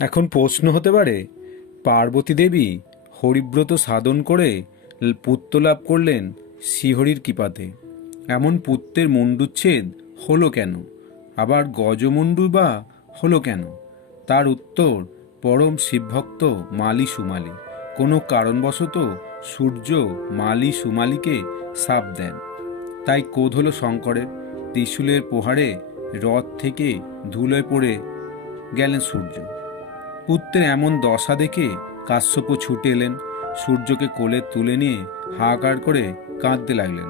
এখন প্রশ্ন হতে পারে, পার্বতী দেবী হরিব্রত সাধন করে পুত্র লাভ করলেন শ্রীহরির কৃপাতে, এমন পুত্রের মুণ্ডুচ্ছেদ হলো কেন? আবার গজমুণ্ডু বা হলো কেন? তার উত্তর, পরম শিবভক্ত মালি সুমালি কোনো কারণবশত সূর্য মালি সুমালিকে শাপ দেন। তাই ক্রোধ হলো শঙ্করের। ত্রিশূলের প্রহারে রথ থেকে ধুলোয় পড়ে গেলেন সূর্য। পুত্রের এমন দশা দেখে কাশ্যপ ছুটে এলেন, সূর্যকে কোলে তুলে নিয়ে হাহাকার করে কাঁদতে লাগলেন।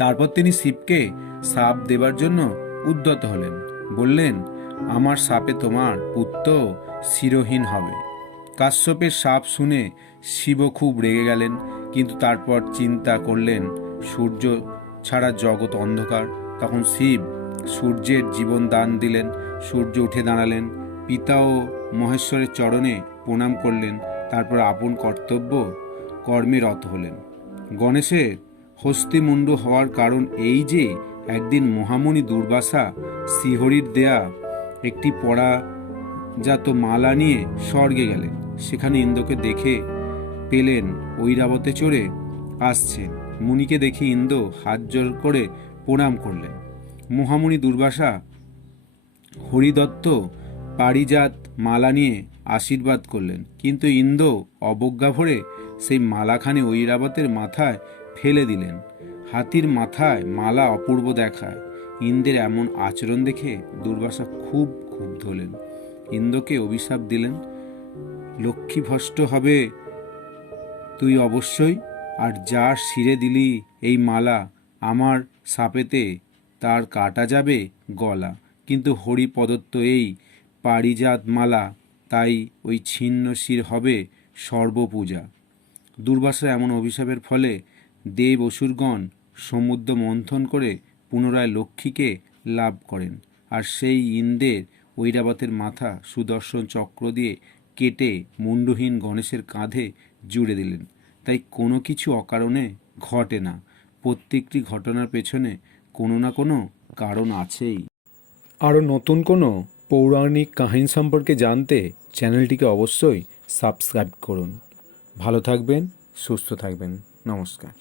তারপর তিনি শিবকে শাপ দেবার জন্য উদ্যত হলেন, বললেন, আমার শাপে তোমার পুত্র শিরোহীন হবে। কাশ্যপের শাপ শুনে শিব খুব রেগে গেলেন, কিন্তু তারপর চিন্তা করলেন সূর্য ছাড়া জগৎ অন্ধকার। তখন শিব সূর্যের জীবন দান দিলেন। সূর্য উঠে দাঁড়ালেন, পিতা ও মহেশ্বরের চরণে প্রণাম করলেন, তারপর আপন কর্তব্য কর্মে রত হলেন। গণেশের হস্তিমুণ্ড হওয়ার কারণ এই যে একদিন মহামণি দুর্বাসা শ্রীহরির দেয়া একটি পরাজাত মালা নিয়ে স্বর্গে গেলেন। সেখানে ইন্দ্রকে দেখে পেলেন ঐরাবতে চড়ে আসছেন। মুনিকে দেখে ইন্দ্র হাত জোর করে প্রণাম করলেন। মহামণি দুর্বাসা হরিদত্ত পারিজাত মালা নিয়ে আশীর্বাদ করলেন, কিন্তু ইন্দ্র অবজ্ঞা ভরে সেই মালাখানি ঐরাবতের মাথায় ফেলে দিলেন। হাতির মাথায় মালা অপূর্ব দেখায়। ইন্দ্রের এমন আচরণ দেখে দুর্বাসা খুব ক্ষুব্ধ হলেন। ইন্দ্রকে অভিশাপ দিলেন, লক্ষ্মী ভ্রষ্ট হবে তুই অবশ্যই, আর যার শিরে দিলি এই মালা আমার শাপেতে তার কাটা যাবে গলা। কিন্তু হরি প্রদত্ত এই পারিজাত মালা, তাই ওই ছিন্ন শির হবে সর্বপূজা। দুর্বাসার এমন অভিশাপের ফলে দেব অসুরগণ সমুদ্র মন্থন করে পুনরায় লক্ষ্মীকে লাভ করেন, আর সেই ইন্দ্রের ঐরাবতের মাথা সুদর্শন চক্র দিয়ে কেটে মুণ্ডহীন গণেশের কাঁধে জুড়ে দিলেন। তাই কোনো কিছু অকারণে ঘটে না, প্রত্যেকটি ঘটনার পেছনে কোনো না কোনো কারণ আছেই। আরও নতুন কোনো পৌরাণিক কাহিনী সম্পর্কে জানতে চ্যানেলটিকে অবশ্যই সাবস্ক্রাইব করুন। ভালো থাকবেন, সুস্থ থাকবেন। নমস্কার।